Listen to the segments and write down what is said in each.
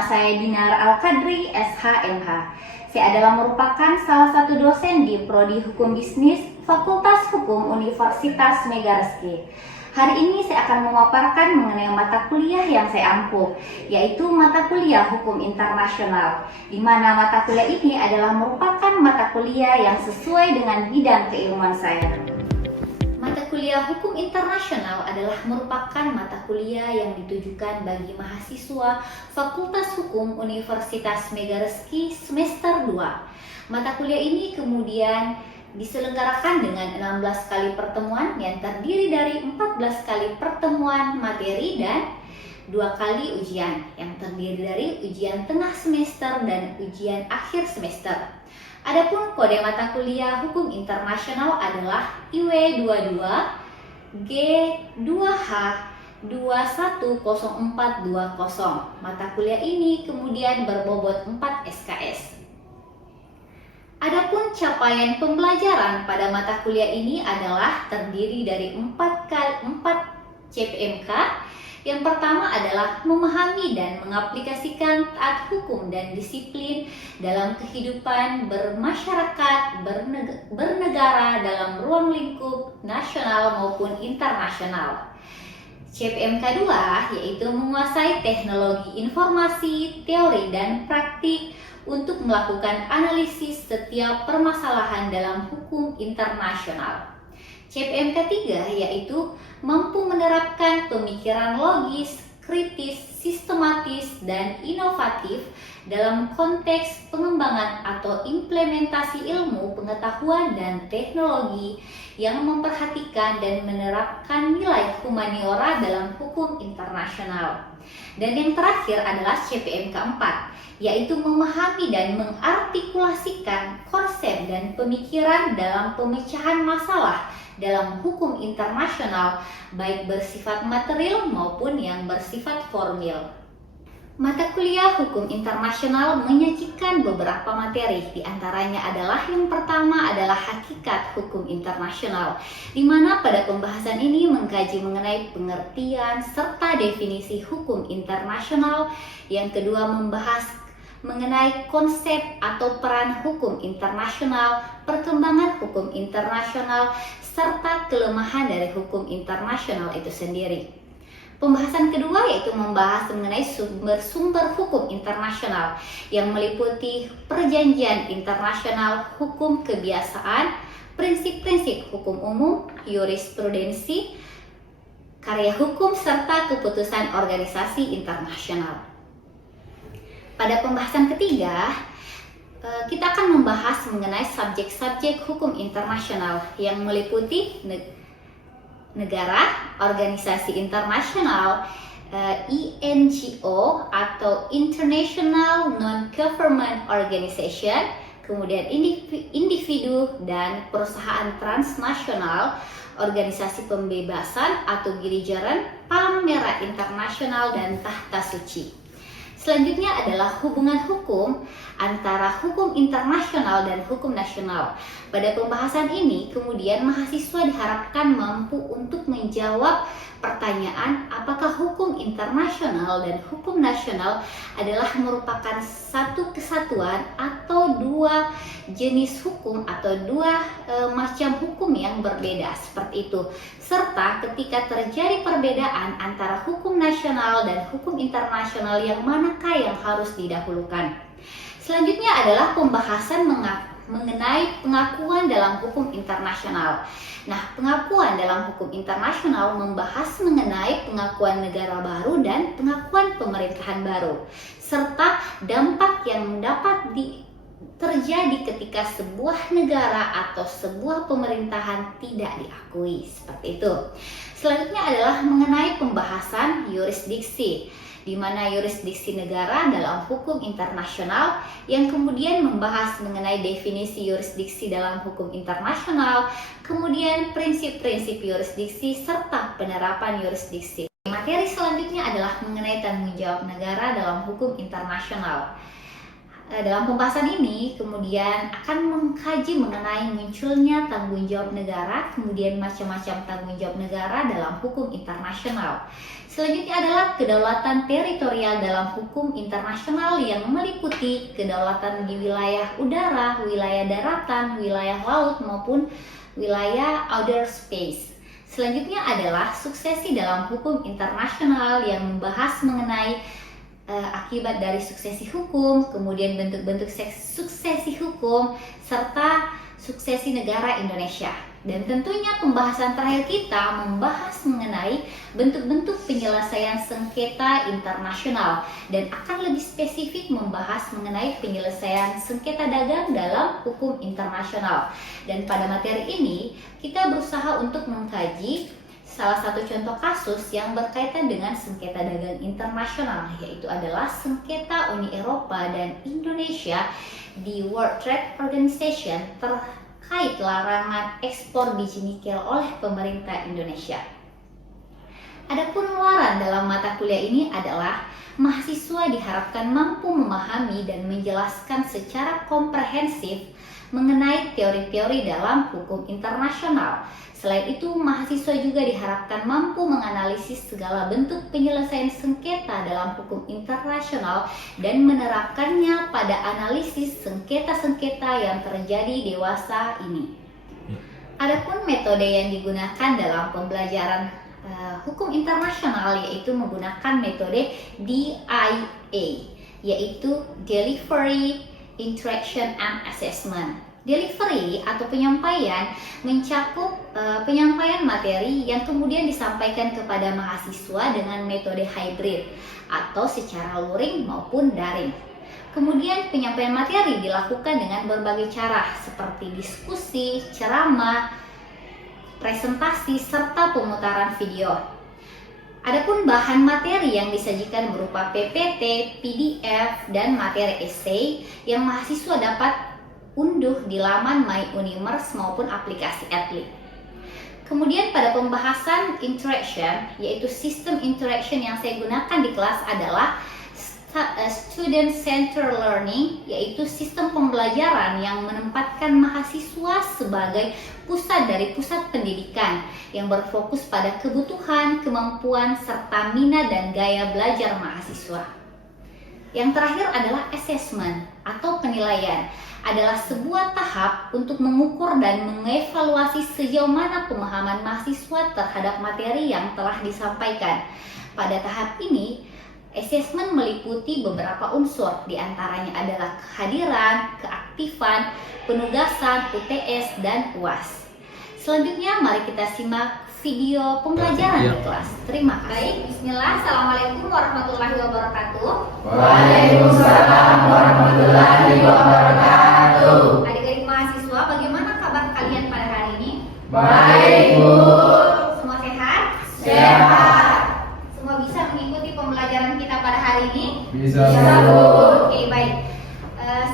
nama saya Dinar Al-Qadri, SH.MH. Saya adalah merupakan salah satu dosen di Prodi Hukum Bisnis Fakultas Hukum Universitas Megareski. Hari ini saya akan memaparkan mengenai mata kuliah yang saya ampuh, yaitu mata kuliah Hukum Internasional, di mana mata kuliah ini adalah merupakan mata kuliah yang sesuai dengan bidang keilmuan saya. Mata kuliah Hukum Internasional adalah merupakan mata kuliah yang ditujukan bagi mahasiswa Fakultas Hukum Universitas Megareski semester 2. Mata kuliah ini kemudian diselenggarakan dengan 16 kali pertemuan yang terdiri dari 14 kali pertemuan materi dan 2 kali ujian yang terdiri dari ujian tengah semester dan ujian akhir semester. Adapun kode mata kuliah Hukum Internasional adalah IW22 G2H 210420. Mata kuliah ini kemudian berbobot 4 SKS. Adapun capaian pembelajaran pada mata kuliah ini adalah terdiri dari 4 CPMK. Yang pertama adalah memahami dan mengaplikasikan taat hukum dan disiplin dalam kehidupan bermasyarakat, bernegara dalam ruang lingkup nasional maupun internasional. CPMK 2 yaitu menguasai teknologi informasi, teori dan praktik untuk melakukan analisis setiap permasalahan dalam hukum internasional. CPMK 3 yaitu mampu menerapkan pemikiran logis, kritis, sistematis, dan inovatif dalam konteks pengembangan atau implementasi ilmu, pengetahuan, dan teknologi yang memperhatikan dan menerapkan nilai humaniora dalam hukum internasional. Dan yang terakhir adalah CPMK 4, yaitu memahami dan mengartikulasikan konsep dan pemikiran dalam pemecahan masalah dalam hukum internasional, baik bersifat material maupun yang bersifat formil. Mata kuliah Hukum Internasional menyajikan beberapa materi, di antaranya adalah yang pertama adalah Hakikat Hukum Internasional, di mana pada pembahasan ini mengkaji mengenai pengertian serta definisi hukum internasional. Yang kedua membahas mengenai konsep atau peran hukum internasional, perkembangan hukum internasional, serta kelemahan dari hukum internasional itu sendiri. Pembahasan kedua yaitu membahas mengenai sumber-sumber hukum internasional yang meliputi perjanjian internasional, hukum kebiasaan, prinsip-prinsip hukum umum, jurisprudensi, karya hukum, serta keputusan organisasi internasional. Pada pembahasan ketiga, kita akan membahas mengenai subjek-subjek hukum internasional yang meliputi negara, organisasi internasional, INGO atau International Non-Government Organization, kemudian individu dan perusahaan transnasional, organisasi pembebasan atau Gilijaran, Palang Merah Internasional, dan Tahta Suci. Selanjutnya adalah hubungan hukum antara hukum internasional dan hukum nasional. Pada pembahasan ini, kemudian mahasiswa diharapkan mampu untuk menjawab pertanyaan apakah hukum internasional dan hukum nasional adalah merupakan satu kesatuan atau dua jenis hukum atau dua macam hukum yang berbeda seperti itu. Serta ketika terjadi perbedaan antara hukum nasional dan hukum internasional, yang manakah yang harus didahulukan. Selanjutnya adalah pembahasan mengenai pengakuan dalam hukum internasional. Nah, pengakuan dalam hukum internasional membahas mengenai pengakuan negara baru dan pengakuan pemerintahan baru, serta dampak yang dapat terjadi ketika sebuah negara atau sebuah pemerintahan tidak diakui, seperti itu. Selanjutnya adalah mengenai pembahasan yurisdiksi, di mana yurisdiksi negara dalam hukum internasional, yang kemudian membahas mengenai definisi yurisdiksi dalam hukum internasional, kemudian prinsip-prinsip yurisdiksi serta penerapan yurisdiksi. Materi selanjutnya adalah mengenai tanggung jawab negara dalam hukum internasional. Dalam pembahasan ini kemudian akan mengkaji mengenai munculnya tanggung jawab negara, kemudian macam-macam tanggung jawab negara dalam hukum internasional. Selanjutnya adalah kedaulatan teritorial dalam hukum internasional yang meliputi kedaulatan di wilayah udara, wilayah daratan, wilayah laut maupun wilayah outer space. Selanjutnya adalah suksesi dalam hukum internasional yang membahas mengenai akibat dari suksesi hukum, kemudian bentuk-bentuk suksesi hukum, serta suksesi negara Indonesia. Dan tentunya pembahasan terakhir kita membahas mengenai bentuk-bentuk penyelesaian sengketa internasional dan akan lebih spesifik membahas mengenai penyelesaian sengketa dagang dalam hukum internasional. Dan pada materi ini kita berusaha untuk mengkaji salah satu contoh kasus yang berkaitan dengan sengketa dagang internasional, yaitu adalah sengketa Uni Eropa dan Indonesia di World Trade Organization terkait larangan ekspor biji nikel oleh pemerintah Indonesia. Adapun luaran dalam mata kuliah ini adalah mahasiswa diharapkan mampu memahami dan menjelaskan secara komprehensif mengenai teori-teori dalam hukum internasional. Selain itu, mahasiswa juga diharapkan mampu menganalisis segala bentuk penyelesaian sengketa dalam hukum internasional dan menerapkannya pada analisis sengketa-sengketa yang terjadi dewasa ini. Adapun metode yang digunakan dalam pembelajaran hukum internasional yaitu menggunakan metode DIA, yaitu Delivery, Interaction, and Assessment. Delivery atau penyampaian mencakup penyampaian materi yang kemudian disampaikan kepada mahasiswa dengan metode hybrid atau secara luring maupun daring. Kemudian penyampaian materi dilakukan dengan berbagai cara seperti diskusi, ceramah, presentasi, serta pemutaran video. Adapun bahan materi yang disajikan berupa PPT, PDF, dan materi esai yang mahasiswa dapat unduh di laman My Universe maupun aplikasi Edly. Kemudian pada pembahasan interaction, yaitu sistem interaction yang saya gunakan di kelas adalah Student Centered Learning, yaitu sistem pembelajaran yang menempatkan mahasiswa sebagai pusat dari pusat pendidikan yang berfokus pada kebutuhan, kemampuan, serta minat dan gaya belajar mahasiswa. Yang terakhir adalah assessment atau penilaian, adalah sebuah tahap untuk mengukur dan mengevaluasi sejauh mana pemahaman mahasiswa terhadap materi yang telah disampaikan. Pada tahap ini, assessment meliputi beberapa unsur, diantaranya adalah kehadiran, keaktifan, penugasan, UTS, dan UAS. Selanjutnya mari kita simak video pembelajaran di kelas. Terima kasih. Bismillah. Assalamualaikum warahmatullahi wabarakatuh. Waalaikumsalam warahmatullahi wabarakatuh. Adik-adik mahasiswa, bagaimana kabar kalian pada hari ini? Baik, Bu. Semua sehat? Sehat. Semua bisa mengikuti pembelajaran kita pada hari ini? Bisa, Bu. Oke, baik.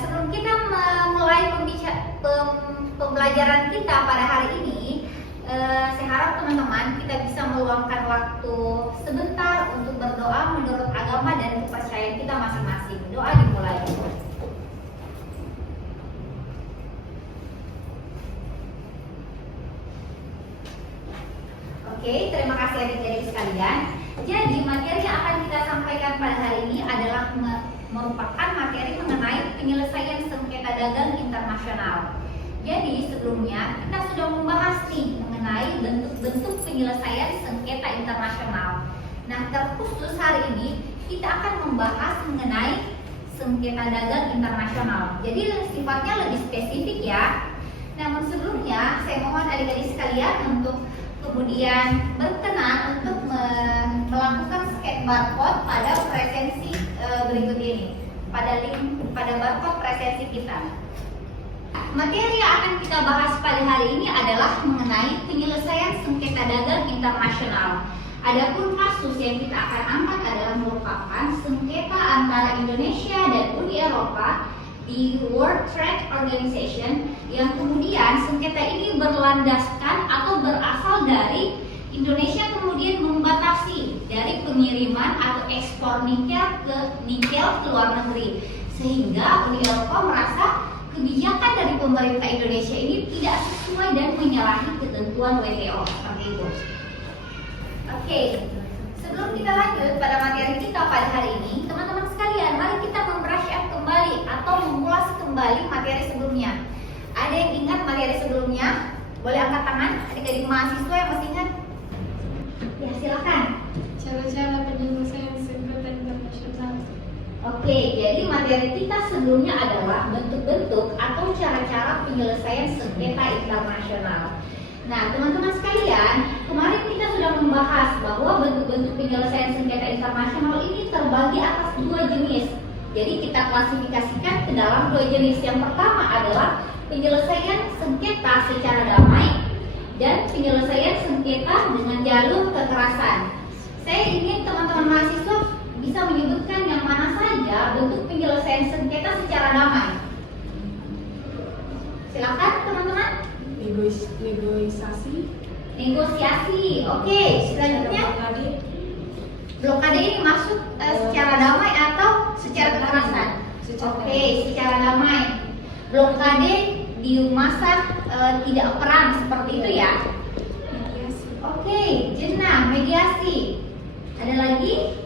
Sebelum kita memulai pembelajaran kita pada hari ini, saya harap teman-teman kita bisa meluangkan waktu sebentar untuk berdoa menurut agama dan kepercayaan kita masing-masing. Doa dimulai. Oke, terima kasih adik-adik sekalian. Jadi materi yang akan kita sampaikan pada hari ini adalah merupakan materi mengenai penyelesaian sengketa dagang internasional. Jadi sebelumnya kita sudah membahas nih mengenai bentuk-bentuk penyelesaian sengketa internasional. Nah, terkhusus hari ini kita akan membahas mengenai sengketa dagang internasional. Jadi sifatnya lebih spesifik ya. Namun sebelumnya saya mohon adik-adik sekalian untuk kemudian berkenan untuk melakukan scan barcode pada presensi berikut ini, pada barcode presensi kita. Materi yang akan kita bahas pada hari ini adalah mengenai penyelesaian sengketa dagang internasional. Adapun kasus yang kita akan angkat adalah merupakan sengketa antara Indonesia dan Uni Eropa di World Trade Organization, yang kemudian sengketa ini berlandaskan atau berasal dari Indonesia kemudian membatasi dari pengiriman atau ekspor nikel ke luar negeri, Sehingga Uni Eropa merasa kebijakan dari pemerintah Indonesia ini tidak sesuai dan menyalahi ketentuan WTO seperti itu. Oke, sebelum kita lanjut pada materi kita pada hari ini, teman-teman sekalian, mari kita membrush up kembali atau mengulas kembali materi sebelumnya. Ada yang ingat materi sebelumnya? Boleh angkat tangan, adik-adik mahasiswa yang masih ingat? Ya, silakan. Cara-cara penyelesaian sengketa internasional. Oke, jadi materi kita sebelumnya adalah bentuk-bentuk atau cara-cara penyelesaian sengketa internasional. Nah, teman-teman sekalian, kemarin kita sudah membahas bahwa bentuk-bentuk penyelesaian sengketa internasional ini terbagi atas dua jenis. Jadi kita klasifikasikan ke dalam dua jenis. Yang pertama adalah penyelesaian sengketa secara damai dan penyelesaian sengketa dengan jalur kekerasan. Saya ingin teman-teman mahasiswa bisa menyebutkan yang mana saja bentuk penyelesaian sengketa secara damai. Silakan teman-teman. Negosiasi. Oke, selanjutnya blokade ini masuk secara damai atau secara kekerasan? Oke, secara damai. Blokade di masa tidak perang seperti itu ya. Oke, jenah, mediasi. Ada lagi?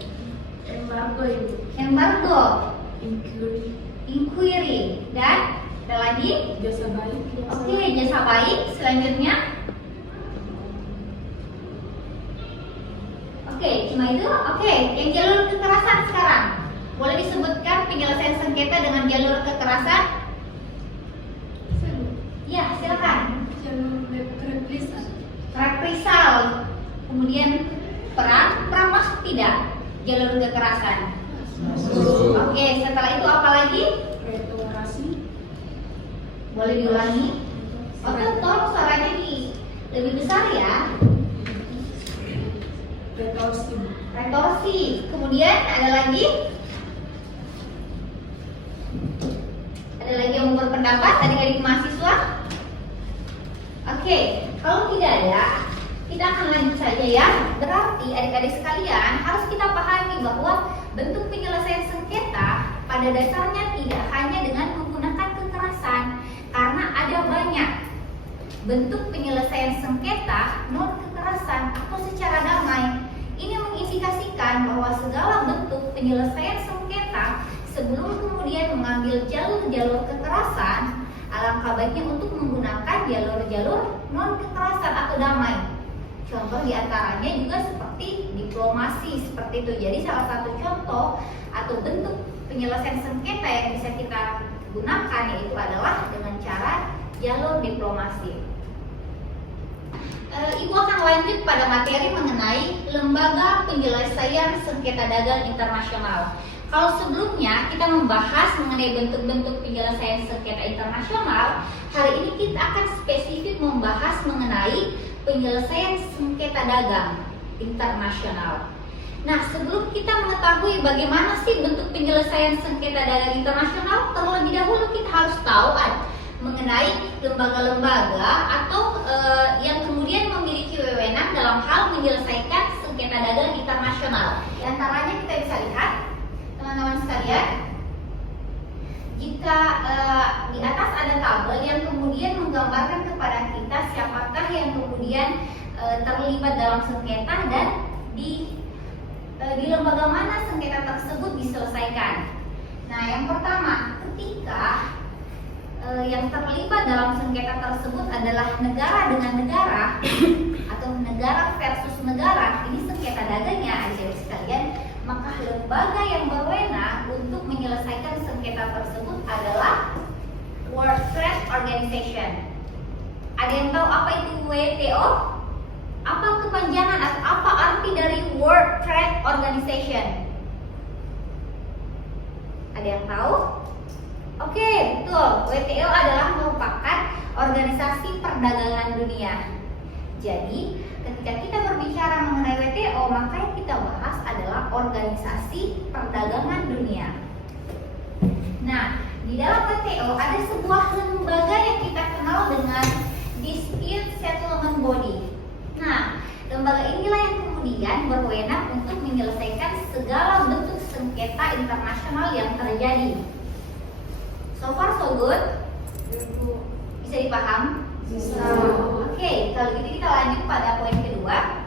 Embargo. Inquiry. Dan ada lagi? Jasa baik. Oke, jasa baik. Selanjutnya? Oke, cuma itu. Oke, yang jalur kekerasan sekarang. Boleh disebutkan penyelesaian sengketa dengan jalur kekerasan? Ya, silakan. Jalur reprisal. Reprisal. Kemudian perang masuk tidak? Jalur kekerasan. Oke, setelah itu apa lagi? Retorasi. Boleh diulangi? Oke, tolong suaranya lebih besar ya. Retorsi. Kemudian ada lagi? Ada lagi yang mau berpendapat adik-adik mahasiswa? Oke, kalau tidak ada, kita akan lanjut saja ya. Berarti adik-adik sekalian harus kita pahami bahwa bentuk penyelesaian sengketa pada dasarnya tidak hanya dengan menggunakan kekerasan, karena ada banyak bentuk penyelesaian sengketa non kekerasan atau secara damai. Ini mengindikasikan bahwa segala bentuk penyelesaian sengketa sebelum kemudian mengambil jalur-jalur kekerasan, alangkah baiknya untuk menggunakan jalur-jalur non kekerasan atau damai. Contoh diantaranya juga seperti diplomasi seperti itu. Jadi salah satu contoh atau bentuk penyelesaian sengketa yang bisa kita gunakan yaitu adalah dengan cara jalur diplomasi. Ibu akan lanjut pada materi mengenai lembaga penyelesaian sengketa dagang internasional. Kalau sebelumnya kita membahas mengenai bentuk-bentuk penyelesaian sengketa internasional, hari ini kita akan spesifik membahas mengenai penyelesaian sengketa dagang internasional. Nah, sebelum kita mengetahui bagaimana sih bentuk penyelesaian sengketa dagang internasional, terlebih dahulu kita harus tahu mengenai lembaga-lembaga atau yang kemudian memiliki wewenang dalam hal menyelesaikan sengketa dagang internasional. Di antaranya kita bisa lihat, teman-teman sekalian, jika di atas ada tabel yang kemudian menggambarkan kepada kita siapakah yang kemudian terlibat dalam sengketa dan di lembaga mana sengketa tersebut diselesaikan. Nah, yang pertama, ketika yang terlibat dalam sengketa tersebut adalah negara dengan negara atau negara versus negara, ini sengketa dagangnya adik-adik sekalian, maka lembaga yang berwenang untuk menyelesaikan sengketa tersebut adalah World Trade Organization. Ada yang tahu apa itu WTO? Apa kepanjangan atau apa arti dari World Trade Organization? Ada yang tahu? Oke, betul. WTO adalah merupakan organisasi perdagangan dunia. Jadi, ketika kita berbicara mengenai WTO, maka yang kita bahas adalah organisasi perdagangan dunia. Nah, di dalam WTO ada sebuah lembaga yang kita kenal dengan Dispute Settlement Body. Nah, lembaga inilah yang kemudian berwenang untuk menyelesaikan segala bentuk sengketa internasional yang terjadi. So far so good? Bisa dipaham? Bisa. Oke, kalau gitu kita lanjut pada poin kedua.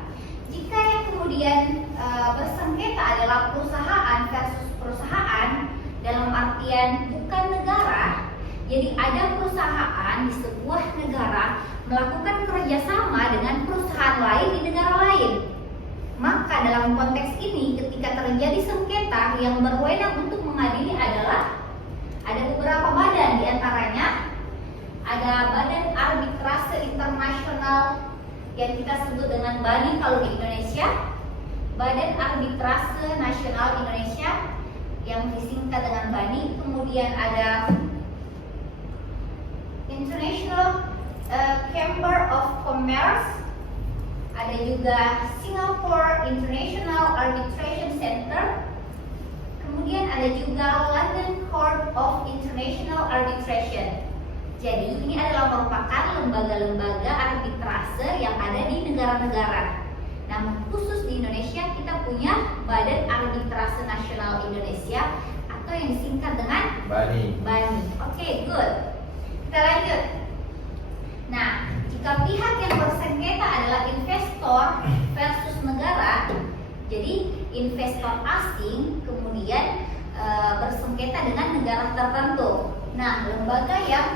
Jika yang kemudian bersengketa adalah perusahaan versus perusahaan dalam artian bukan negara, jadi ada perusahaan di sebuah negara melakukan kerjasama dengan perusahaan lain di negara lain. Maka dalam konteks ini ketika terjadi sengketa yang berwenang untuk mengadili adalah ada beberapa badan, diantaranya ada Badan Arbitrase Internasional yang kita sebut dengan BANI kalau di Indonesia, Badan Arbitrase Nasional Indonesia yang disingkat dengan BANI, kemudian ada International Chamber of Commerce, ada juga Singapore International Arbitration Center, kemudian ada juga London Court of International Arbitration. Jadi ini adalah merupakan lembaga-lembaga arbitrase yang ada di negara-negara. Namun khusus di Indonesia kita punya Badan Arbitrase Nasional Indonesia atau yang disingkat dengan BANI. BANI. Oke, good. Kita lanjut. Nah, jika pihak yang bersengketa adalah investor versus negara, jadi investor asing kemudian bersengketa dengan negara tertentu. Nah, lembaga yang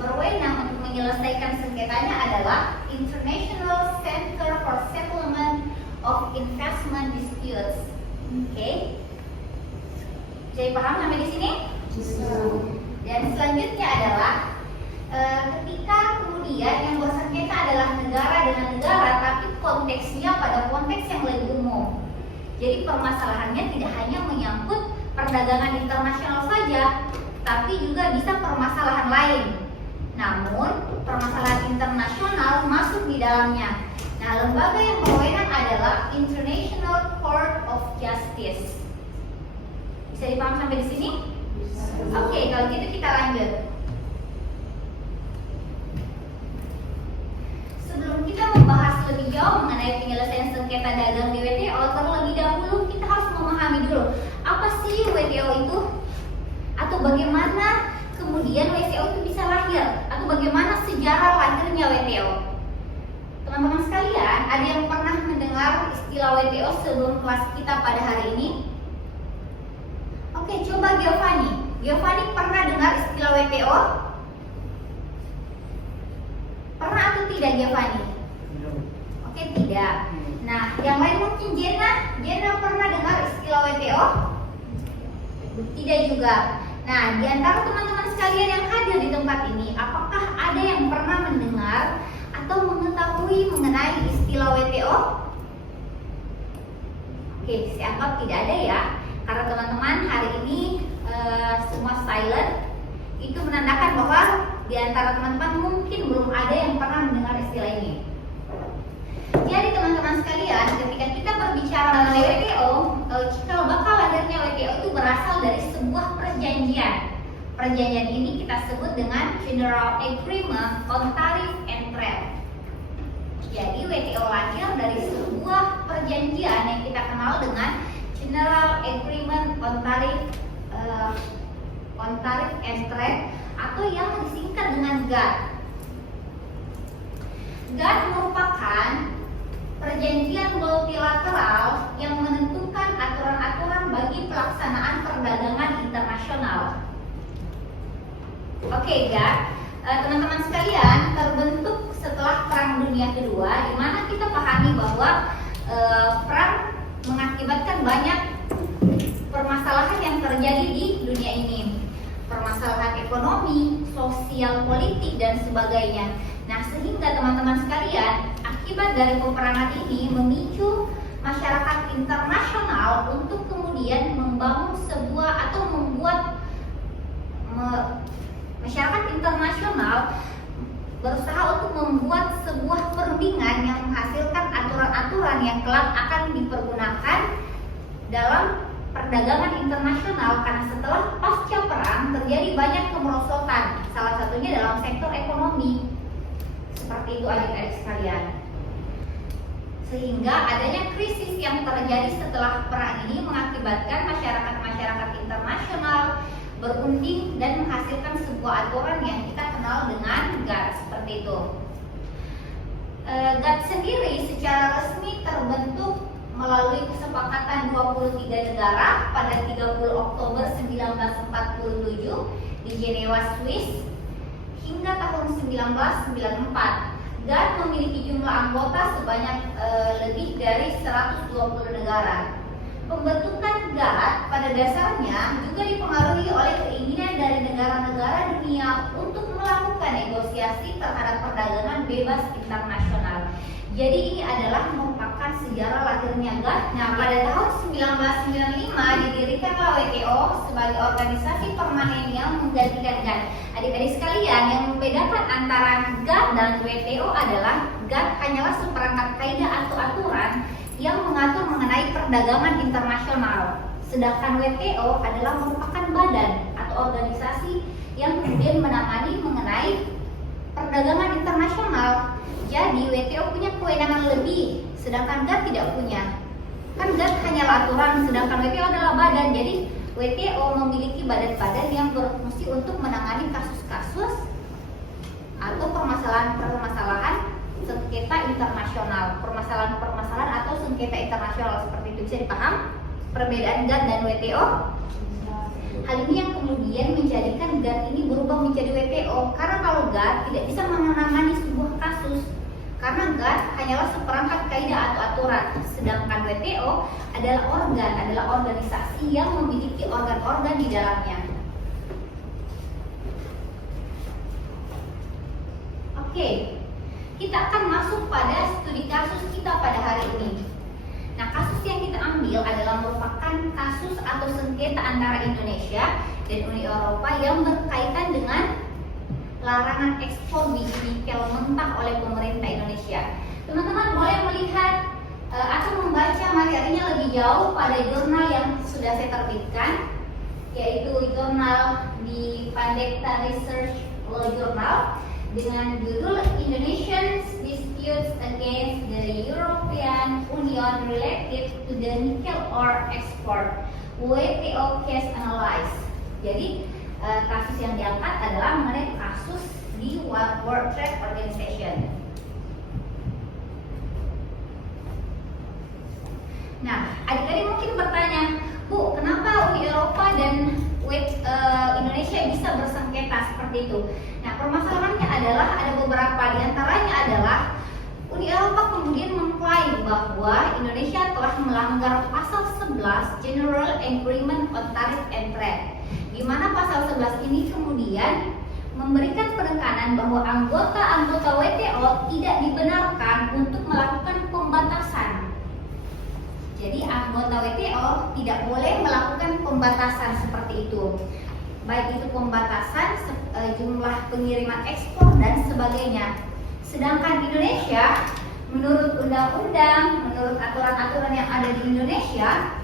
berwenang untuk menyelesaikan sengketanya adalah International Center for Settlement of Investment Disputes. Oke. Jadi paham sampai di sini? Dan selanjutnya adalah ketika kemudian yang bersengketa adalah negara dengan negara, tapi konteksnya pada konteks yang lebih umum. Jadi permasalahannya tidak hanya menyangkut perdagangan internasional saja, tapi juga bisa permasalahan lain. Namun permasalahan internasional masuk di dalamnya. Nah, lembaga yang berwenang adalah International Court of Justice. Bisa dipaham sampai di sini? Oke, kalau gitu kita lanjut. Sebelum kita membahas lebih jauh mengenai penyelesaian sengketa dagang di WTO, terlebih dahulu kita harus memahami dulu apa sih WTO itu, atau bagaimana kemudian WTO itu bisa lahir, atau bagaimana sejarah lahirnya WTO. Teman-teman sekalian, ada yang pernah mendengar istilah WTO sebelum kelas kita pada hari ini? Oke, coba Giovanni. Giovanni pernah dengar istilah WTO? Pernah atau tidak Giovanni? Oke, tidak. Nah, yang lain mungkin Jenna pernah dengar istilah WTO? Tidak juga. Nah, di antara teman-teman sekalian yang hadir di tempat ini, apakah ada yang pernah mendengar atau mengetahui mengenai istilah WTO? Oke, saya anggap tidak ada ya, karena teman-teman hari ini semua silent. Itu menandakan bahwa di antara teman-teman mungkin belum ada yang pernah mendengar istilah ini. Jadi teman-teman sekalian, ketika kita berbicara mengenai WTO, cikal bakal lahirnya WTO itu berasal dari sebuah perjanjian. Perjanjian ini kita sebut dengan General Agreement on Tariff and Trade. Jadi WTO lahir dari sebuah perjanjian yang kita kenal dengan General Agreement on Tariff and Trade atau yang disingkat dengan GATT. GATT merupakan perjanjian multilateral yang menentukan aturan-aturan bagi pelaksanaan perdagangan internasional. Oke, GATT, teman-teman sekalian, terbentuk setelah Perang Dunia Kedua, di mana kita pahami bahwa perang mengakibatkan banyak permasalahan yang terjadi di dunia ini. Permasalahan ekonomi, sosial, politik, dan sebagainya. Nah, sehingga teman-teman sekalian, akibat dari peperangan ini memicu masyarakat internasional untuk kemudian membangun sebuah atau membuat masyarakat internasional berusaha untuk membuat sebuah perundingan yang menghasilkan aturan-aturan yang kelak akan dipergunakan dalam perdagangan internasional, karena setelah pasca perang terjadi banyak kemerosotan, salah satunya dalam sektor ekonomi. Seperti itu adik-adik sekalian. Sehingga adanya krisis yang terjadi setelah perang ini mengakibatkan masyarakat-masyarakat internasional berunding berunding dan menghasilkan sebuah aturan yang kita kenal dengan GATT seperti itu. GATT sendiri secara resmi terbentuk melalui kesepakatan 23 negara pada 30 Oktober 1947 di Jenewa, Swiss hingga tahun 1994. GATT memiliki jumlah anggota sebanyak lebih dari 120 negara. Pembentukan GATT pada dasarnya juga dipengaruhi oleh keinginan dari negara-negara dunia untuk melakukan negosiasi terhadap perdagangan bebas internasional. Jadi ini adalah merupakan sejarah lahirnya GATT. Nah, pada tahun 1995 didirikanlah WTO sebagai organisasi permanen yang menggantikan GATT. Adik-adik sekalian, yang membedakan antara GATT dan WTO adalah GATT hanyalah seperangkat kaidah atau aturan yang mengatur mengenai perdagangan internasional. Sedangkan WTO adalah merupakan badan atau organisasi yang kemudian menangani mengenai perdagangan internasional. Jadi WTO punya kewenangan lebih, sedangkan GATT tidak punya. Kan GATT hanyalah aturan, sedangkan WTO adalah badan. Jadi WTO memiliki badan-badan yang berfungsi untuk menangani kasus-kasus atau permasalahan-permasalahan sengketa internasional, permasalahan-permasalahan atau sengketa internasional seperti itu. Bisa dipaham perbedaan GATT dan WTO? Hal ini yang kemudian menjadikan GATT ini berubah menjadi WTO, karena kalau GATT tidak bisa menangani sebuah kasus, karena GATT hanyalah seperangkat kaidah atau aturan, sedangkan WTO adalah organisasi yang memiliki organ-organ di dalamnya. Oke, kita akan masuk pada studi kasus kita pada hari ini. Nah, kasus yang kita ambil adalah merupakan kasus atau sengketa antara Indonesia dan Uni Eropa yang berkaitan dengan larangan ekspor biji nikel mentah oleh pemerintah Indonesia. Teman-teman boleh melihat atau membaca materinya lebih jauh pada jurnal yang sudah saya terbitkan, yaitu jurnal di Pandegta Research Law Journal dengan judul Indonesian Disputes Against the European Union Related to the Nickel Ore Export, WTO Case Analysis. Jadi kasus yang diangkat adalah mengenai kasus di World Trade Organization. Nah, adik-adik mungkin bertanya, Bu, kenapa Uni Eropa dan Indonesia bisa bersengketa seperti itu? Nah, permasalahannya adalah ada beberapa, diantaranya adalah Uni Eropa kemudian mengklaim bahwa Indonesia telah melanggar pasal 11 General Agreement on Tariff and Trade, di mana pasal 11 ini kemudian memberikan penekanan bahwa anggota-anggota WTO tidak dibenarkan untuk melakukan pembatasan. Jadi anggota WTO tidak boleh melakukan pembatasan seperti itu, baik itu pembatasan jumlah pengiriman ekspor dan sebagainya. Sedangkan Indonesia, menurut undang-undang, menurut aturan-aturan yang ada di Indonesia,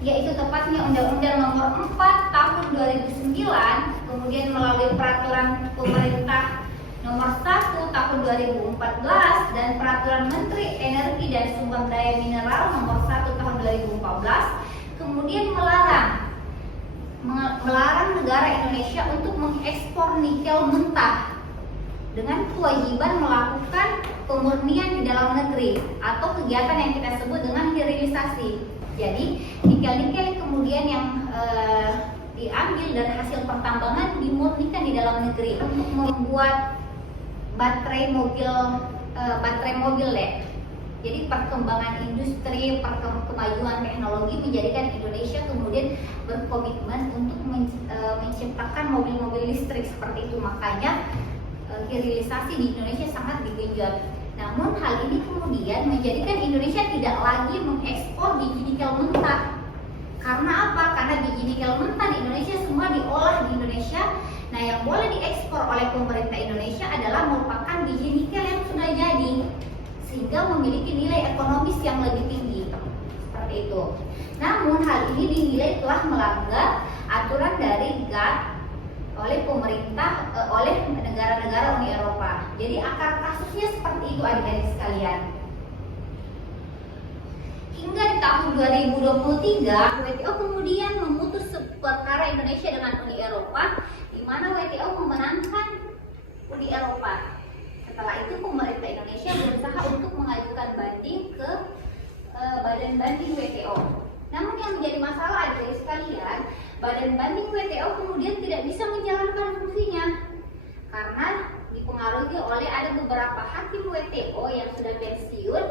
yaitu tepatnya Undang-Undang Nomor 4 Tahun 2009, kemudian melalui Peraturan Pemerintah Nomor 1 Tahun 2014 dan Peraturan Menteri Energi dan Sumber Daya Mineral Nomor 1 Tahun 2014, kemudian melarang negara Indonesia untuk mengekspor nikel mentah dengan kewajiban melakukan pemurnian di dalam negeri atau kegiatan yang kita sebut dengan hilirisasi. Jadi nikel-nikel kemudian yang diambil dari hasil pertambangan dimurnikan di dalam negeri untuk membuat baterai mobil ya. Jadi perkembangan industri, kemajuan teknologi menjadikan Indonesia kemudian berkomitmen untuk menciptakan mobil-mobil listrik seperti itu. Makanya hilirisasi di Indonesia sangat digenjot. Namun hal ini kemudian menjadikan Indonesia tidak lagi mengekspor biji nikel mentah. Karena apa? Karena biji nikel mentah di Indonesia semua diolah di Indonesia. Nah, yang boleh diekspor oleh pemerintah Indonesia adalah merupakan biji nikel yang sudah jadi, sehingga memiliki nilai ekonomis yang lebih tinggi. Seperti itu. Namun hal ini dinilai telah melanggar aturan dari GATT oleh pemerintah, oleh negara-negara Uni Eropa. Jadi akar kasusnya seperti itu adik-adik sekalian. Hingga di tahun 2023, WTO kemudian memutus perkara Indonesia Indonesia dengan Uni Eropa, di mana WTO memenangkan Uni Eropa. Setelah itu pemerintah Indonesia berusaha untuk mengajukan banding ke badan banding WTO. Namun yang menjadi masalah adalah sekalian, badan banding WTO kemudian tidak bisa menjalankan fungsinya karena dipengaruhi oleh ada beberapa hakim WTO yang sudah pensiun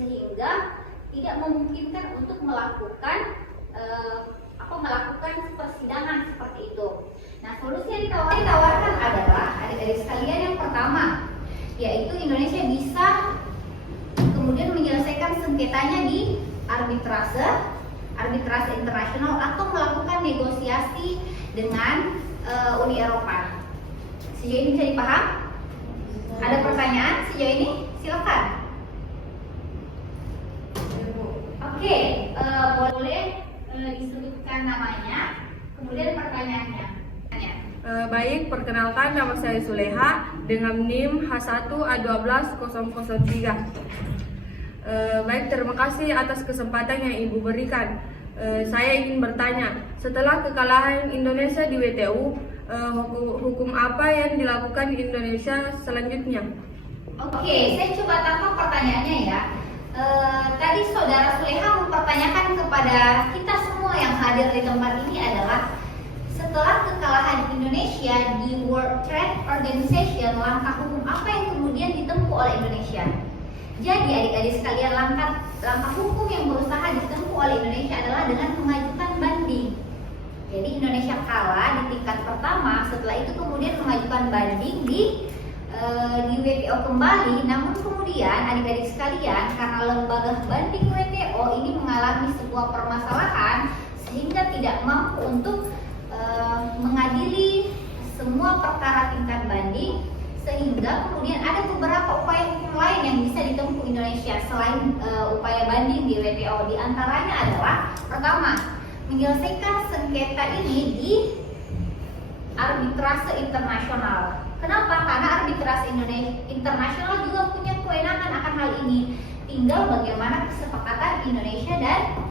sehingga tidak memungkinkan untuk melakukan persidangan seperti itu. Nah, solusi yang ditawarkan adalah adik-adik sekalian yang pertama, yaitu Indonesia bisa kemudian menyelesaikan sengketanya di arbitrase internasional atau melakukan negosiasi dengan Uni Eropa. Sejauh ini bisa dipaham? Ada pertanyaan sejauh ini? Silakan. Oke, boleh disebutkan namanya, kemudian pertanyaannya. Baik, perkenalkan nama saya Suleha dengan NIM H1A12003. Baik, terima kasih atas kesempatan yang Ibu berikan. Saya ingin bertanya, setelah kekalahan Indonesia di WTO, hukum apa yang dilakukan Indonesia selanjutnya? Oke, saya coba tangkap pertanyaannya ya. Tadi saudara Suleha mempertanyakan kepada kita semua yang hadir di tempat ini adalah setelah kekalahan Indonesia di World Trade Organization, langkah hukum apa yang kemudian ditempuh oleh Indonesia? Jadi adik-adik sekalian, langkah hukum yang berusaha ditempuh oleh Indonesia adalah dengan mengajukan banding. Jadi Indonesia kalah di tingkat pertama, setelah itu kemudian mengajukan banding di WTO kembali. Namun kemudian adik-adik sekalian, karena lembaga banding WTO ini mengalami sebuah permasalahan sehingga tidak mampu untuk mengadili semua perkara tingkat banding, sehingga kemudian ada beberapa upaya hukum lain yang bisa ditempuh Indonesia selain upaya banding di WTO. Di antaranya adalah pertama, menyelesaikan sengketa ini di arbitrase internasional. Kenapa? Karena arbitrase internasional juga punya kewenangan akan hal ini. Tinggal bagaimana kesepakatan Indonesia dan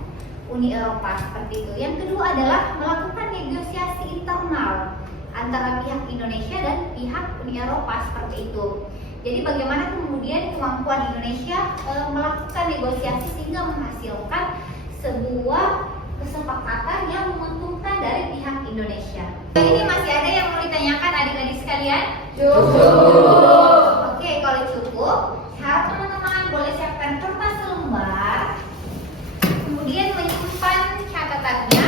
Uni Eropa seperti itu. Yang kedua adalah melakukan negosiasi internal antara pihak Indonesia dan pihak Uni Eropa seperti itu. Jadi bagaimana kemudian kemampuan Indonesia melakukan negosiasi sehingga menghasilkan sebuah kesepakatan yang menguntungkan dari pihak Indonesia. Ini masih ada yang mau ditanyakan adik-adik sekalian? Cukup. Oke, kalau cukup, harap teman-teman boleh siapkan kertas lembar, kemudian menyimpan catatannya,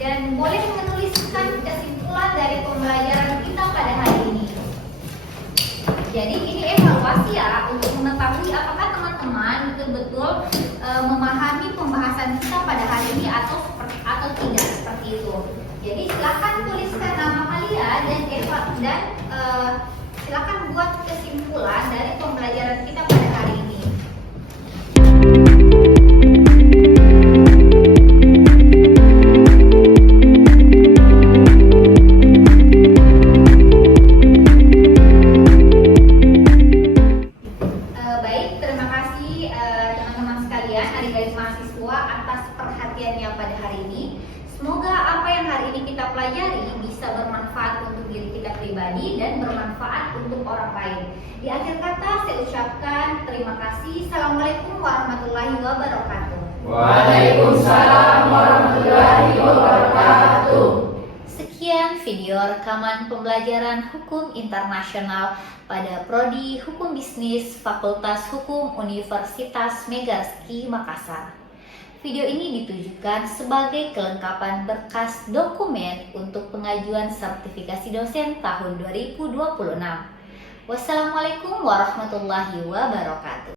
dan boleh menuliskan kesimpulan dari pembelajaran kita pada hari ini. Jadi ini evaluasi ya, untuk mengetahui apakah teman-teman betul-betul memahami pembahasan kita pada hari ini atau tidak seperti itu. Jadi silakan tuliskan nama kalian dan silakan buat kesimpulan dari pembelajaran kita pada hari ini. Baik, terima kasih teman-teman sekalian, adik-adik mahasiswa atas perhatiannya pada hari ini. Semoga apa yang hari ini kita pelajari bisa bermanfaat untuk diri kita pribadi dan bermanfaat untuk orang lain. Di akhir kata saya ucapkan terima kasih. Assalamualaikum warahmatullahi wabarakatuh. Waalaikumsalam warahmatullahi wabarakatuh. Sekian video rekaman pembelajaran Hukum Internasional pada Prodi Hukum Bisnis Fakultas Hukum Universitas Meigarski Makassar. Video ini ditujukan sebagai kelengkapan berkas dokumen untuk pengajuan sertifikasi dosen tahun 2026. Wassalamualaikum warahmatullahi wabarakatuh.